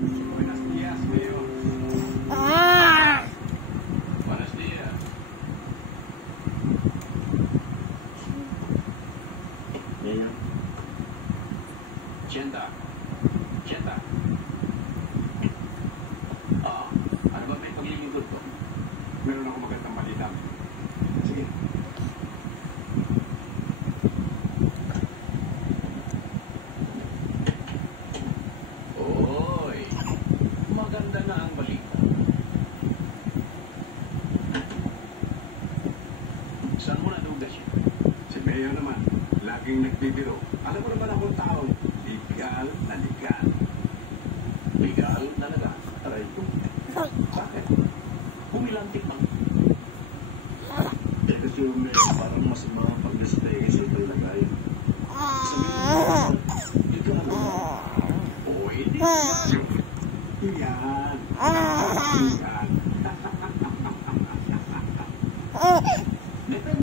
Buenos días, Mayor. Buenos días. Mayor. Chenta. Chenta. Ano ba may paglilingkod ko? Meron ako magandang balita. Sige. Oy, maganda na ang balita. Saan mo nadugas yun? Si Mayor naman, laging nagbibiro. Alam mo naman akong tao, legal na legal. Legal talaga. Aray ko. Bakit? Bumilantik lang. Kasi yung Mayor, parang mas makapag-display kasi ito ilagay. Sabi mo, dito na ba? Oo, hindi. Yan. Yan.